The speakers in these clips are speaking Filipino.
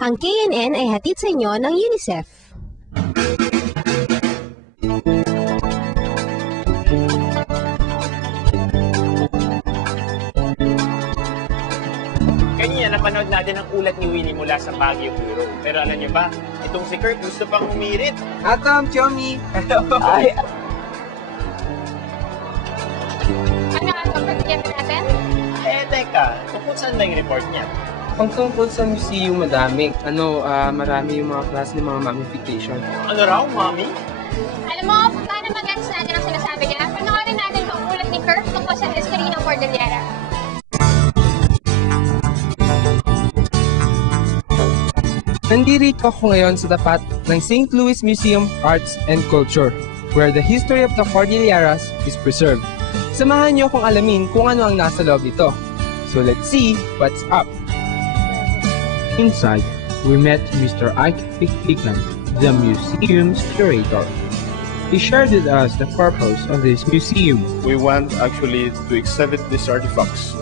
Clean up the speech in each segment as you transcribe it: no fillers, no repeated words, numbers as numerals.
Ang KNN ay hatid sa inyo ng UNICEF. Kanina napanood natin ang ulat ni Winnie mula sa Baguio Bureau. Pero alam niyo ba, itong si Kurt gusto pang humirit. Atom, Chomi! Ay, Ano ang pagpapagyan natin? teka, tungkol saan ba yung report niya? Pagtungkol sa museum, marami yung mga klase ng mga mummification. Ano raw, Mami? Alam mo, paano mag-gets natin ang sinasabi niya? Panoorin natin ang ulat ni Kurt tungkol sa history ng Cordillera. Nandito ako ngayon sa tapat ng St. Louis Museum of Arts and Culture, where the history of the Cordilleras is preserved. Samahan niyo akong alamin kung ano ang nasa loob nito. So let's see what's up. Inside, we met Mr. Ike Picpican, the museum's curator. He shared with us the purpose of this museum. We want actually to exhibit these artifacts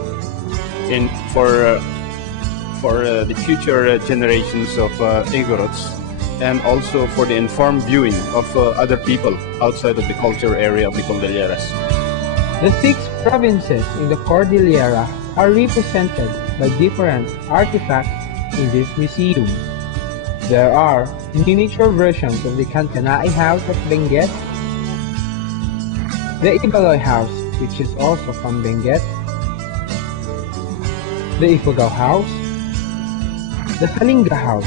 for the future generations of Igorots, and also for the informed viewing of other people outside of the culture area of the Cordilleras. The 6 provinces in the Cordillera are represented by different artifacts in this museum. There are miniature versions of the Cantanay House of Benguet, the Ibaloy House, which is also from Benguet, the Ifugao House, the Kalinga House,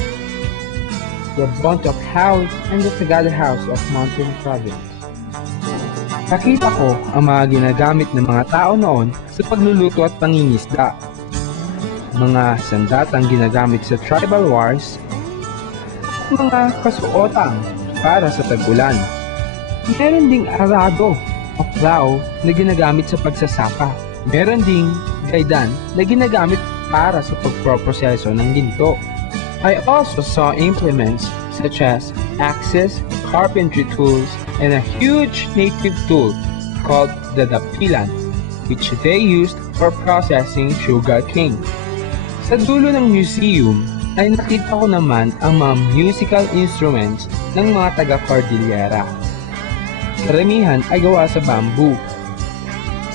the Bontoc House, and the Sagada House of Mountain Province. Nakita ko ang mga ginagamit ng mga tao noon sa pagluluto at pangingisda. Mga sandatang ginagamit sa tribal wars, at mga kasuotang para sa tag-ulan. Meron ding arado o plow na ginagamit sa pagsasaka. Meron ding gaydan na ginagamit para sa pagproproseso ng ginto. I also saw implements such as axes, carpentry tools, and a huge native tool called the dapilan, which they used for processing sugar cane. Sa dulo ng museum ay nakita ko naman ang mga musical instruments ng mga taga-Cordillera. Karamihan ay gawa sa bamboo.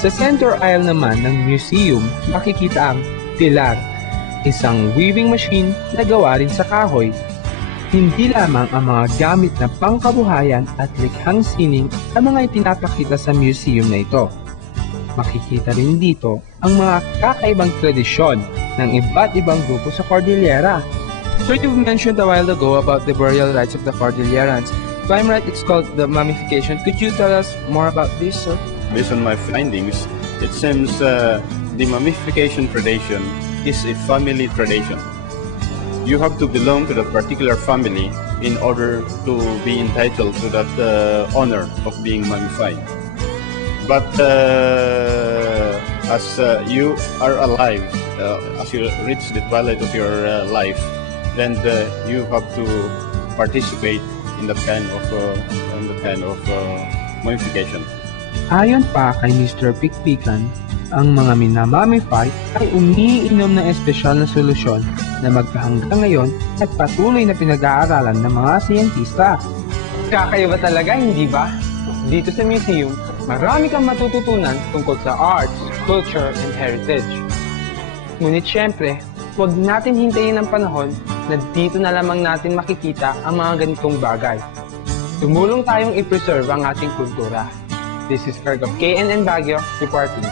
Sa center aisle naman ng museum, makikita ang tilar, isang weaving machine na gawa rin sa kahoy. Hindi lamang ang mga gamit na pangkabuhayan at likhang sining ang mga itinapakita sa museum na ito. Makikita rin dito ang mga kakaibang tradisyon ng iba't ibang grupo sa Cordillera. So you've mentioned a while ago about the burial rites of the Cordillerans. If I'm right, it's called the mummification. Could you tell us more about this, sir? Based on my findings, it seems the mummification tradition is a family tradition. You have to belong to that particular family in order to be entitled to that honor of being mummified. But as you are alive, as you reach the twilight of your life, then you have to participate in that kind of mummification. Ayon pa kay Mr. Picpican, ang mga minamamify ay umiinom ng espesyal na solusyon na magpahanggang ngayon at patuloy na pinag-aaralan ng mga siyentista. Kakaiba talaga, hindi ba? Dito sa museum, marami kang matututunan tungkol sa arts, culture, and heritage. Ngunit syempre, huwag natin hintayin ang panahon na dito na lamang natin makikita ang mga ganitong bagay. Tumulong tayong i-preserve ang ating kultura. This is Ferg of KNN Baguio reporting.